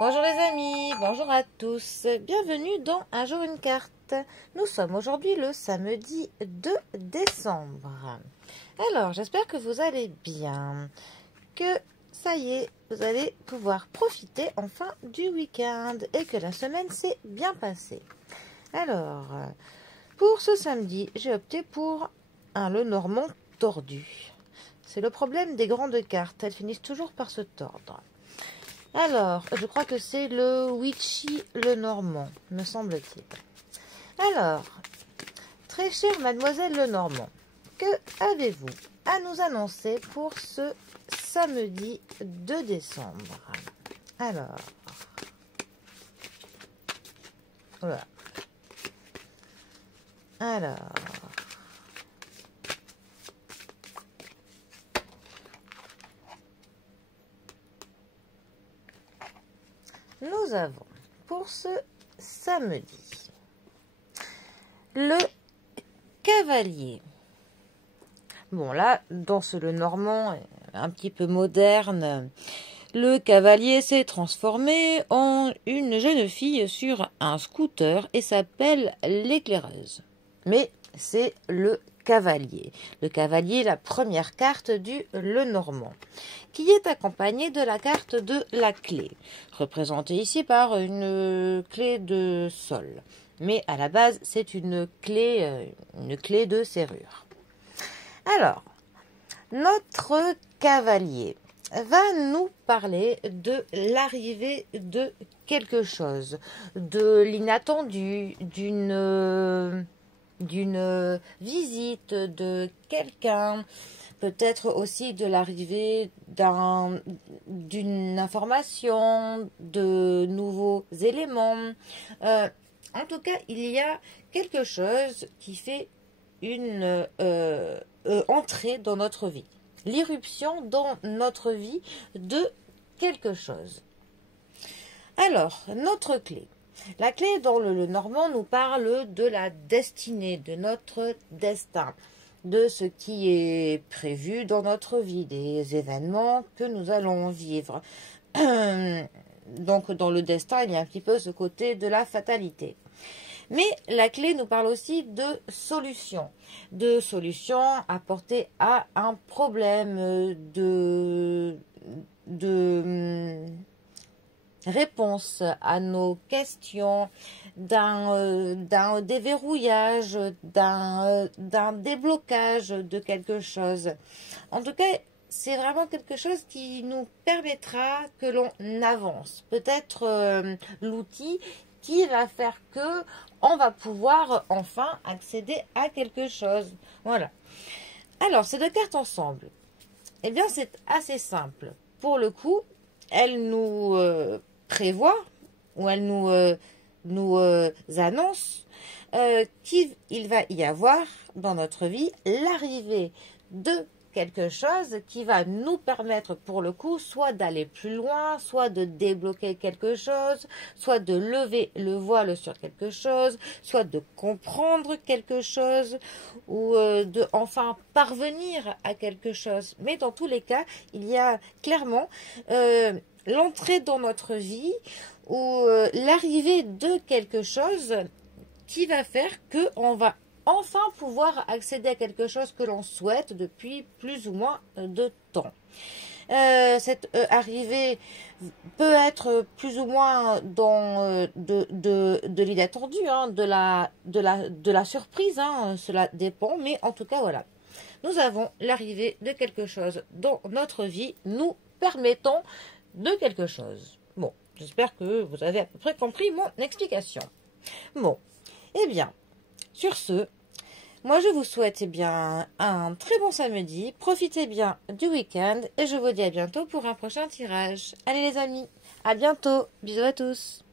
Bonjour les amis, bonjour à tous, bienvenue dans Un jour une carte. Nous sommes aujourd'hui le samedi 2 décembre. Alors j'espère que vous allez bien, que ça y est, vous allez pouvoir profiter enfin du week-end et que la semaine s'est bien passée. Alors, pour ce samedi, j'ai opté pour un Lenormand tordu. C'est le problème des grandes cartes, elles finissent toujours par se tordre. Alors, je crois que c'est le Witchy Lenormand, me semble-t-il. Alors, très chère mademoiselle Lenormand, que avez-vous à nous annoncer pour ce samedi 2 décembre? Alors, voilà. Alors, nous avons pour ce samedi le cavalier. Bon là, dans ce Lenormand un petit peu moderne, le cavalier s'est transformé en une jeune fille sur un scooter et s'appelle l'éclaireuse. Mais c'est le cavalier. Le cavalier, la première carte du Lenormand, qui est accompagnée de la carte de la clé, représentée ici par une clé de sol. Mais à la base, c'est une clé de serrure. Alors, notre cavalier va nous parler de l'arrivée de quelque chose, de l'inattendu, d'une visite de quelqu'un, peut-être aussi de l'arrivée d'une information, de nouveaux éléments. En tout cas, il y a quelque chose qui fait une entrée dans notre vie, l'irruption dans notre vie de quelque chose. Alors, notre clé. La clé dans le Lenormand nous parle de la destinée, de notre destin, de ce qui est prévu dans notre vie, des événements que nous allons vivre. Donc, dans le destin, il y a un petit peu ce côté de la fatalité. Mais la clé nous parle aussi de solutions apportées à un problème, de réponse à nos questions, d'un déverrouillage, d'un déblocage de quelque chose. En tout cas, c'est vraiment quelque chose qui nous permettra que l'on avance. Peut-être l'outil qui va faire que on va pouvoir enfin accéder à quelque chose. Voilà. Alors, ces deux cartes ensemble, eh bien, c'est assez simple. Pour le coup, elles nous prévoient ou elles nous annoncent qu'il va y avoir dans notre vie l'arrivée de quelque chose qui va nous permettre pour le coup soit d'aller plus loin, soit de débloquer quelque chose, soit de lever le voile sur quelque chose, soit de comprendre quelque chose ou de enfin parvenir à quelque chose. Mais dans tous les cas, il y a clairement l'entrée dans notre vie ou l'arrivée de quelque chose qui va faire qu'on va enfin pouvoir accéder à quelque chose que l'on souhaite depuis plus ou moins de temps. Cette arrivée peut être plus ou moins dans de l'inattendu, hein, de la surprise, hein, cela dépend, mais en tout cas voilà. Nous avons l'arrivée de quelque chose dans notre vie, nous permettant de quelque chose. Bon, j'espère que vous avez à peu près compris mon explication. Bon, eh bien, sur ce, moi, je vous souhaite bien un très bon samedi. Profitez bien du week-end et je vous dis à bientôt pour un prochain tirage. Allez les amis, à bientôt. Bisous à tous.